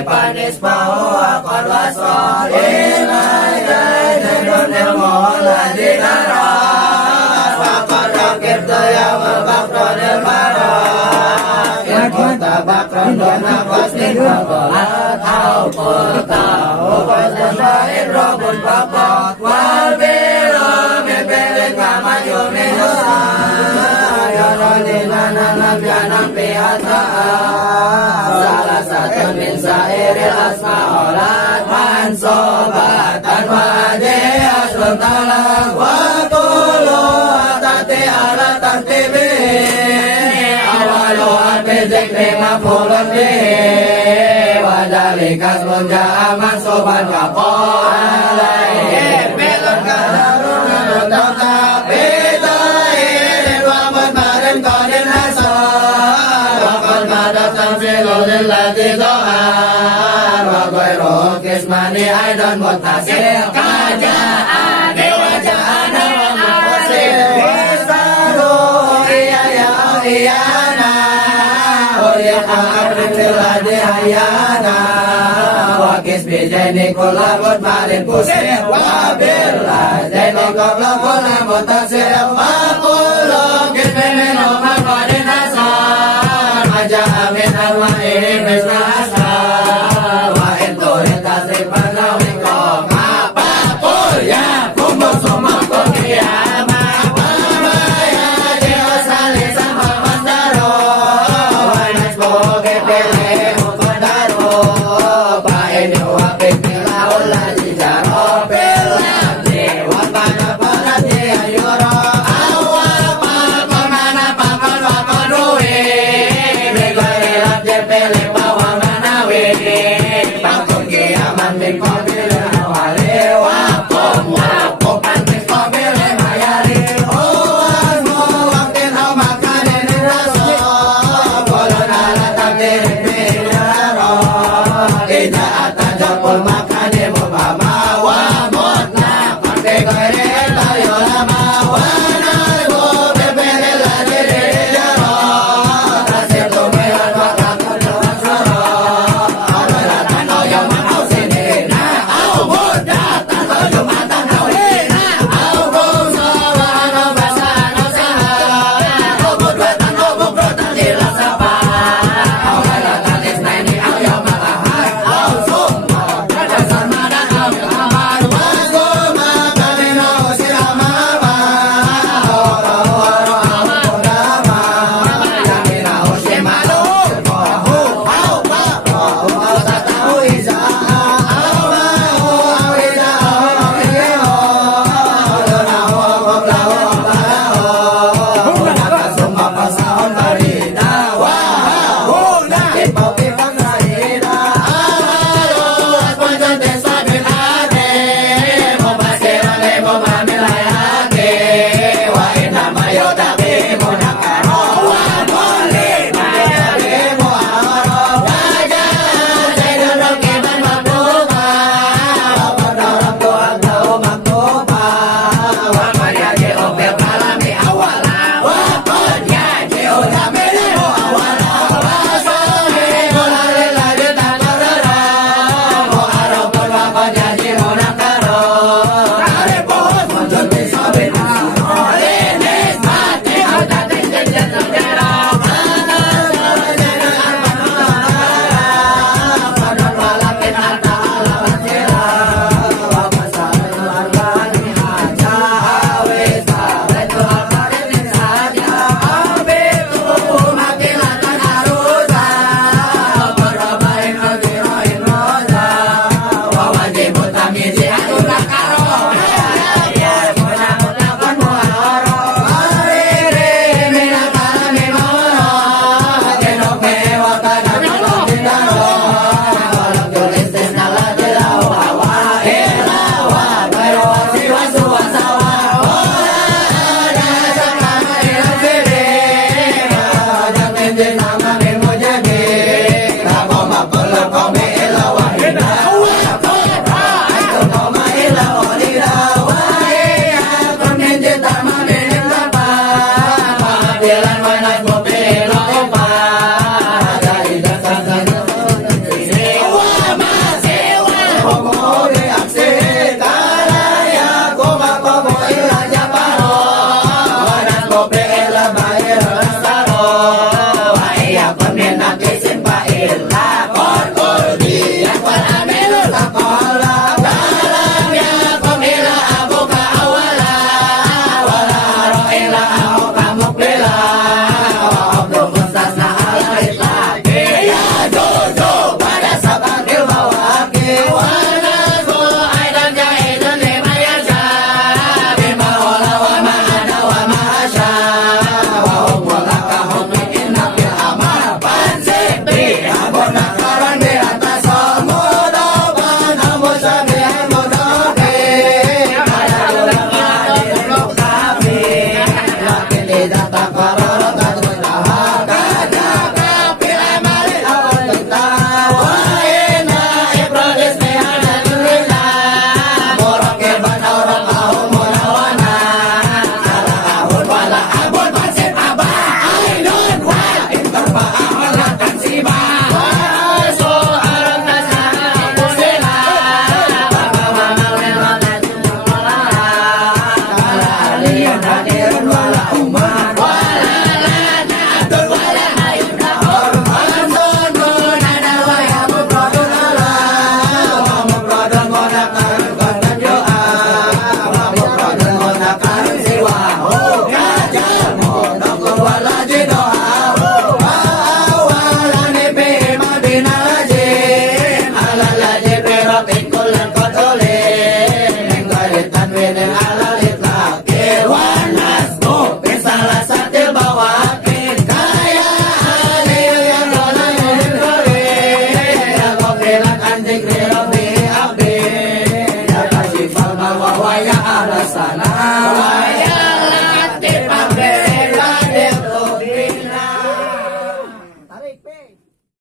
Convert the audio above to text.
Panis mau akor wasol inai don ilmu lagi naras wakor rakib daya wakor ilmaras ya kota bakron dona kostin bagolat au kota upasan bain robun bakot wal bilo mepelin kamayo mehosa yorodina nanam janam pihataan salah satu min sairil asma olat man sobatan wajih aslum talak wakulu atati ala tartibi awalu api zikri mafulun di wadhalika slunja aman soban kapol alaih belon kadarun nutau tapi ta'irin wabun barin kodin hasar wakul madab tamfilulil ladhi do'an wagoy roh kismani aidon mutasir kajaan wajaan al-mutasir wisaru iya ya iyana uriqa abrin filadi hayana wakis bijani kulabut marin pusir wabillah jani koblabut mutasir wakulu kismin umar kodin hasar maja amin arwa'i misnasa wa itu tasrif panawin kong apapun ya kumpul semua kukiyama wabaya jio sali sama mandaro wanas boge pele mukodaro paini wapik milaula jijaro pelati wapana palati ayuro baik, baik.